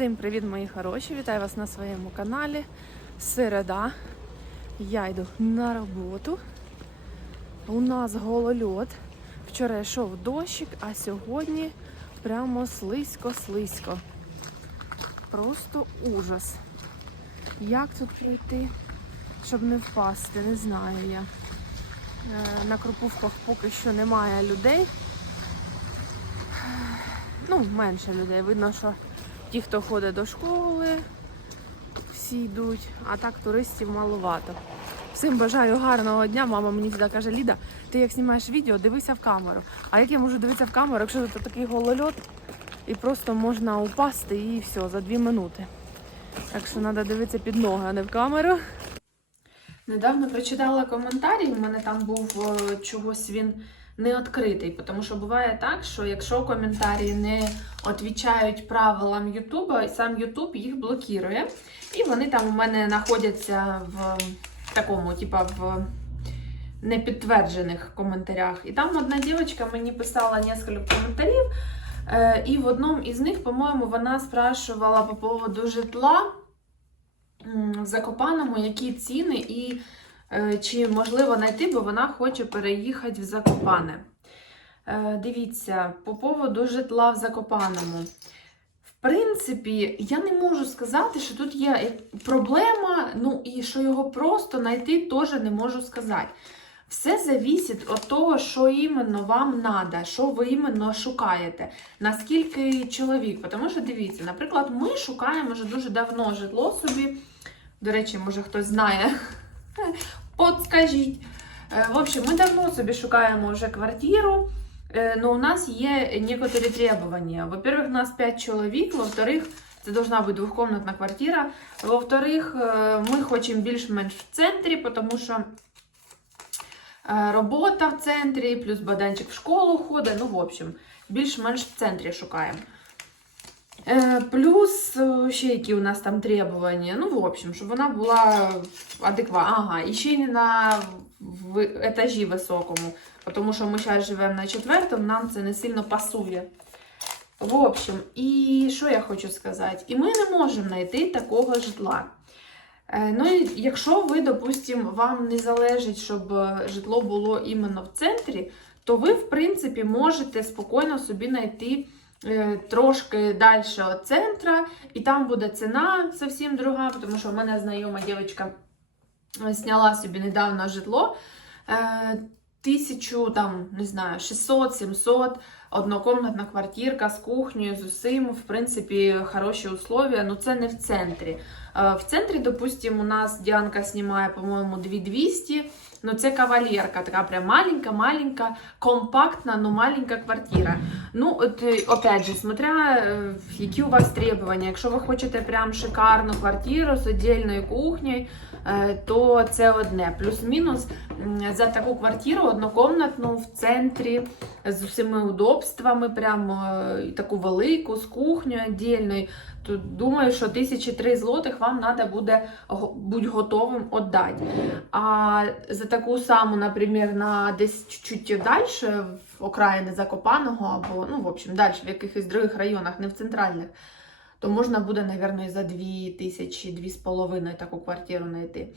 Всім привіт, мої хороші! Вітаю вас на своєму каналі. Середа. Я йду на роботу. У нас голольот. Вчора йшов дощик, а сьогодні прямо слизько-слизько. Просто ужас. Як тут пройти, щоб не впасти, не знаю я. Е, На Кропувках поки що немає людей. Ну, менше людей. Видно, що ті, хто ходить до школи, всі йдуть, а так туристів маловато. Всім бажаю гарного дня. Мама мені завжди каже, Ліда, ти як знімаєш відео, дивися в камеру. А як я можу дивитися в камеру, якщо тут такий голольот і просто можна упасти і все, за дві минути. Так що треба дивитися під ноги, а не в камеру. Недавно прочитала коментарі, у мене там був е, чогось він не відкритий, тому що буває так, що якщо коментарі не відповідають правилам Ютуба, сам Ютуб їх блокує. І вони там у мене знаходяться в такому, типа в непідтверджених коментарях. І там одна дівчинка мені писала кілька коментарів, е, і в одному із них, по-моєму, вона спрашувала по поводу житла в Закопаному, які ціни і чи можливо знайти, бо вона хоче переїхати в Закопане. Е, Дивіться, по поводу житла в Закопаному. В принципі, я не можу сказати, що тут є проблема, ну і що його просто знайти теж не можу сказати. Все завісить від того, що іменно вам треба, що ви іменно шукаєте, наскільки чоловік. Тому що дивіться, наприклад, ми шукаємо вже дуже давно житло собі. До речі, може хтось знає. Подскажіть. Е, В общем, ми давно собі шукаємо вже квартиру. Э, Но у нас є некоторые требования. Во-первых, у нас 5 чоловік, во-вторых, це должна бути двохкомнатна квартира. Во-вторых, е, ми хочемо більш-менш в центрі, тому що е, робота в центрі, плюс баданчик в школу ходить. Ну, в общем, більш-менш в центрі шукаємо. Е, Плюс е, ще які у нас там требування. Ну, в общем, щоб вона була адекватна. Ага, і ще не на етажі високому. Тому що ми зараз живемо на четвертому, нам це не сильно пасує. В общем, і що я хочу сказати? І ми не можемо знайти такого житла. Е, Ну, і якщо ви, допустимо, вам не залежить, щоб е, житло було іменно в центрі, то ви, в принципі, можете спокійно собі знайти трошки далі від центра, і там буде ціна зовсім друга, тому що в мене знайома дівчинка зняла собі недавно житло. Е, Тисячу, там, не знаю, 600-700, однокомнатна квартирка з кухнею, з усім, в принципі, хороші условия, ну це не в центрі. Е, В центрі, допустим, у нас Діанка знімає, по-моєму, 2200, ну це кавалерка, така прям маленька-маленька, компактна, но маленька квартира. Ну, от, е, опять же, смотря, е, які у вас требування. Якщо ви хочете прям шикарну квартиру з віддільною кухнею, то це одне. Плюс-мінус за таку квартиру однокомнатну в центрі з усіма удобствами, прям е, таку велику, з кухнею віддільною. То думаю, що тисячі три злотих вам треба буде бути готовим віддати. А за таку саму, наприклад, на десь чуть-чуть далі, в окраїни Закопаного, або, ну, в общем, далі, в якихось других районах, не в центральних, то можна буде, мабуть, за 2 тисячі, 2,5 таку квартиру знайти.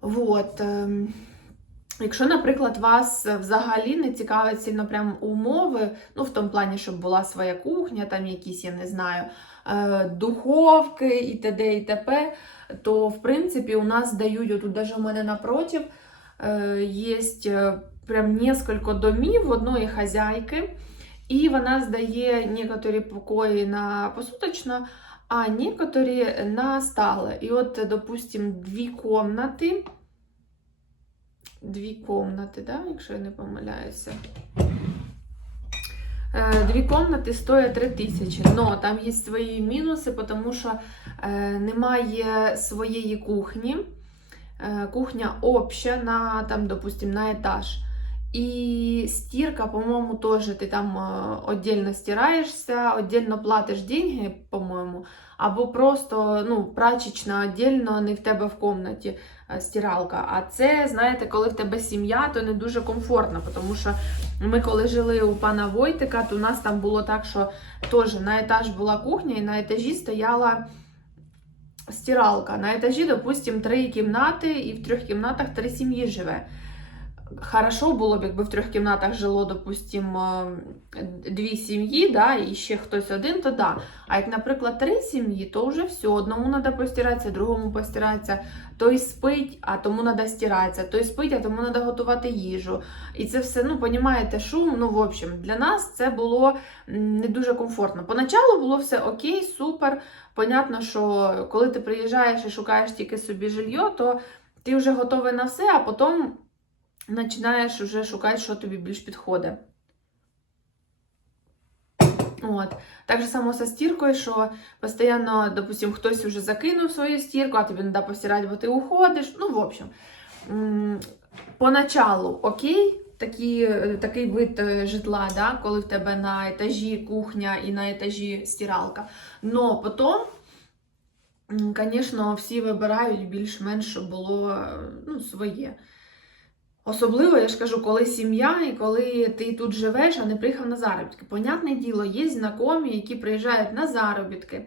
Вот. ем, Якщо, наприклад, вас взагалі не цікавить сильно прям умови, ну в тому плані, щоб була своя кухня, там якісь, я не знаю, е, духовки і т.д. і т.п., то в принципі у нас дають, отут даже у мене напротив, е, є прям несколько домів одної хазяйки, і вона здає некоторі покої на посуточно, а некоторі на стале. І от, допустим, дві комнати. Дві комнати, да? якщо я не помиляюся. Е, Дві комнати стоять 3 тисячі. Но там є свої мінуси, тому що е, немає своєї кухні. Е, Кухня обща на, там, допустим, на етаж. І стірка, по-моєму, теж ти там віддільно стираєшся, віддільно платиш деньги, по-моєму, або просто ну, прачечна віддільно, не в тебе в кімнаті е, стиралка. А це, знаєте, коли в тебе сім'я, то не дуже комфортно, тому що ми коли жили у пана Войтика, то у нас там було так, що теж на етаж була кухня, і на етажі стояла стиралка. На етажі, допустим, три кімнати, і в трьох кімнатах три сім'ї живе. Хорошо було б, якби в трьох кімнатах жило, допустим, е, дві сім'ї, да, і ще хтось один, то да. А як, наприклад, три сім'ї, то вже все. Одному треба постиратися, другому постиратися, той спить, а тому треба стиратися, той спить, а тому треба готувати їжу. І це все, ну, понімаєте, шум. Ну, в общем, для нас це було не дуже комфортно. Поначалу було все окей, супер. Понятно, що коли ти приїжджаєш і шукаєш тільки собі жилье, то ти вже готовий на все, а потім починаєш вже шукати, що тобі більш підходить. От. Так же само со стіркою, що постійно, допустим, хтось вже закинув свою стірку, а тобі не треба постирати, бо ти уходиш. Ну, в общем, поначалу окей, такі, такий вид е, житла, да, коли в тебе на етажі кухня і на етажі стиралка. Но потім, звісно, всі вибирають більш-менш, щоб було е, ну, своє. Особливо, я ж кажу, коли сім'я і коли ти тут живеш, а не приїхав на заробітки. Понятне діло, є знайомі, які приїжджають на заробітки,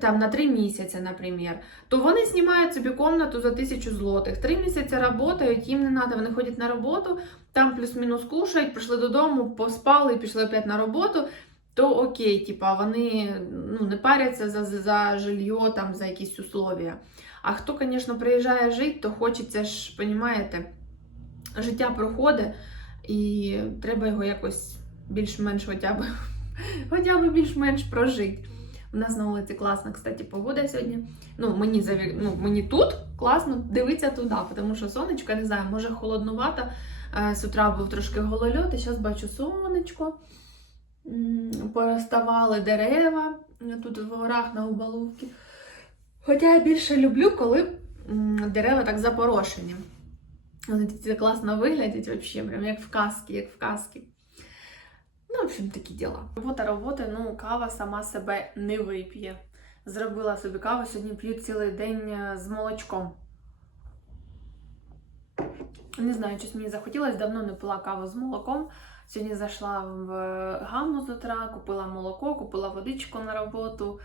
там на три місяці, наприклад, то вони знімають собі комнату за тисячу злотих. Три місяці працюють, їм не треба, вони ходять на роботу, там плюс-мінус кушають, прийшли додому, поспали і пішли опять на роботу. То окей, типа вони ну, не паряться за, за, жилье, там, за якісь условия. А хто, звісно, приїжджає жити, то хочеться ж, розумієте, життя проходить, і треба його якось більш-менш хоча б, хоча б більш-менш прожити. У нас на вулиці класна, кстати, погода сьогодні. Ну, мені заві... ну, мені тут класно дивитися туди, тому що сонечко, я не знаю, може холоднувато. Е, З утра був трошки голольот, і зараз бачу сонечко. Пороставали дерева тут в горах на Убалувці. Хоча я більше люблю, коли дерева так запорошені. Вони такі класно виглядять вообще, прям як в казці, як в казці. Ну, в общем, такі діла. Робота роботи, ну, кава сама себе не вип'є. Зробила собі каву, сьогодні п'ю цілий день е, з молочком. Не знаю, щось мені захотілося, давно не пила каву з молоком. Сьогодні зайшла в гамму з утра, купила молоко, купила водичку на роботу,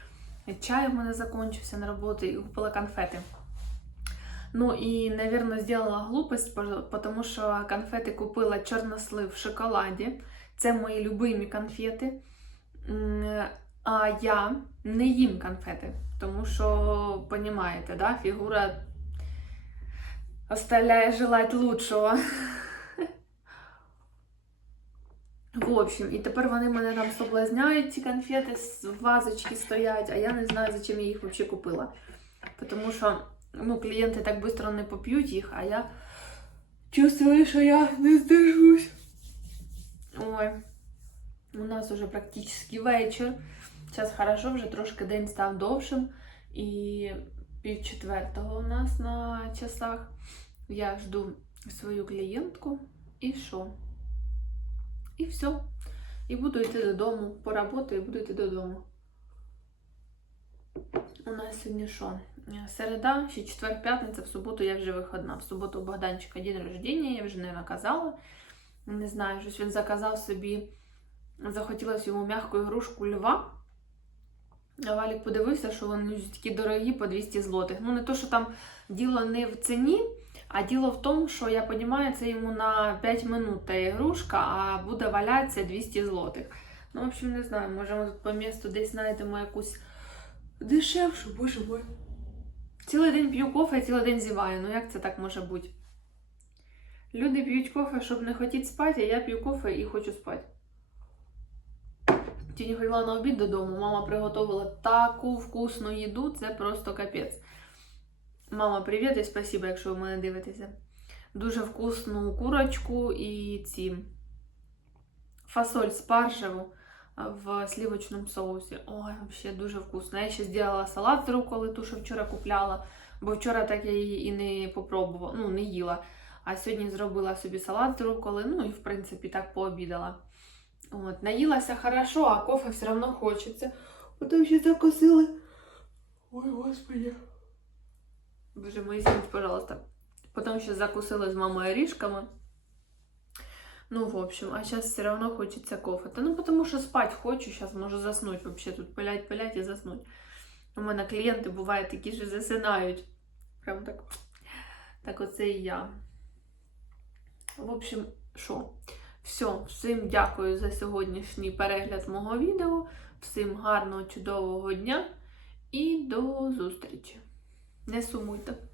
чай у мене закінчився на роботу і купила конфети. Ну і, наверное, сделала глупость, потому що конфети купила чорнослив в шоколаді. Це мої любимі конфети. А я не їм конфети, тому що, понімаєте, да, фігура оставляє желать лучшого. В общем, і тепер вони мене там соблазняють, ці конфети вазочки стоять, а я не знаю, зачем я їх взагалі купила. Тому що ну, клієнти так швидко не поп'ють їх, а я чувствую, що я не здержусь. Ой, у нас уже практично вечір. Зараз хорошо, вже трошки день став довшим. І пів четвертого у нас на часах. Я жду свою клієнтку. І що? І все. І буду йти додому. Поработаю і буду йти додому. У нас сьогодні що? Середа, ще четвер, п'ятниця, в суботу я вже виходна. В суботу у Богданчика день рождення, я вже не наказала. Не знаю, щось він заказав собі, захотілося йому м'яку ігрушку льва. А Валік подивився, що вони такі дорогі по 200 злотих. Ну, не то, що там діло не в ціні, а діло в тому, що я розумію, це йому на 5 минут та ігрушка, а буде валятися 200 злотих. Ну, в общем, не знаю, може ми тут по місту десь знайдемо якусь дешевшу, боже мой. Цілий день п'ю кофе, цілий день зіваю. Ну як це так може бути? Люди п'ють кофе, щоб не хотіти спати, а я п'ю кофе і хочу спати. Тіні ходила на обід додому, мама приготувала таку вкусну їду, це просто капець. Мама, привіт і спасибо, якщо ви мене дивитеся. Дуже вкусну курочку і ці фасоль спаржеву в сливочному соусі. Ой, взагалі дуже вкусно. Я ще зробила салат з руколи, ту, що вчора купляла, бо вчора так я її і не попробувала, ну, не їла. А сьогодні зробила собі салат з руколи, ну і в принципі так пообідала. От, наїлася хорошо, а кофе все одно хочеться. Потім ще закусили. Ой, господи. Боже мой, извините, пожалуйста. Потом ще закусили з мамою орішками. Ну, в общем, а сейчас все равно хочется кофе. Та ну потому що спать хочу, сейчас можу заснуть вообще тут пилять, пилять і заснуть. У мене клієнти бувають такі, що засинають. Прям так. Так оце і я. В общем, що? Все, всім дякую за сьогоднішній перегляд мого відео. Всім гарного, чудового дня і до зустрічі. Не сумуйте.